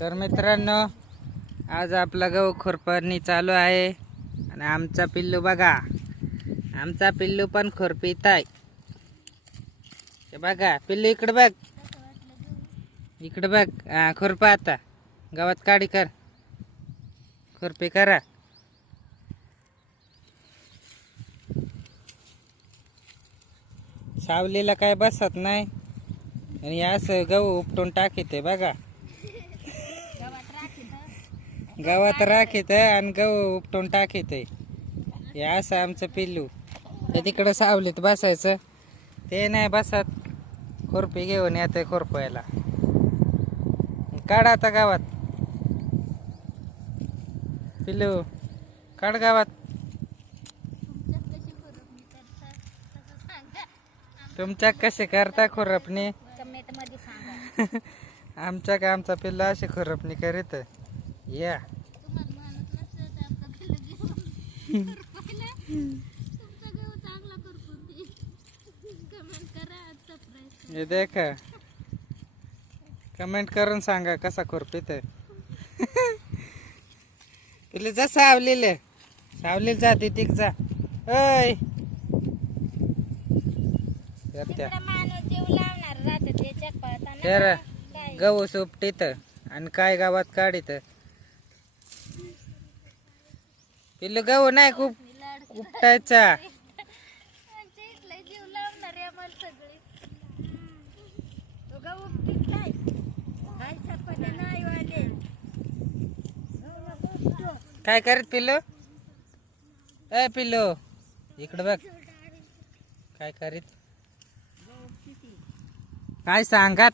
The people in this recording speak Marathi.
तर मित्रांनो, आज आपला गहू खुरपणी चालू आहे आणि आमचा पिल्लू बघा, आमचा पिल्लू पण खुरपीत आहे. हे बघा पिल्लू, इकडे बघ, इकडे बघ. खुरपा आता, गावात काढी कर, खुरपी करा. सावलीला काय बसत नाही आणि असं गहू उपटून टाकीत बघा. गावात राखीत आणि गहू उपटून टाकीत. हे असं आमचं पिल्लू. ते तिकडं सावलीत बसायचं, ते नाही बसत. खुरपी घेऊन येते खुरपायला. काढ आता गावात पिल्लू, काढ गावात. तुमच्या कसे करता खुरपणी? आमच्या का आमचा पिल्ला अशी खुरपणी करीत या. हे देखा, कमेंट करून सांगा कसा खुरपीत. पिल्लू जा सावलीले, सावलीला जा, तिक जा. ऐ गहू सुपटीत आणि काय गावात काढीत. पिल्लू गहू नाही खूप उपटायचा. काय करीत पिल्लू? ए पिल्लू, इकडे बघ, काय करीत, काय सांगात.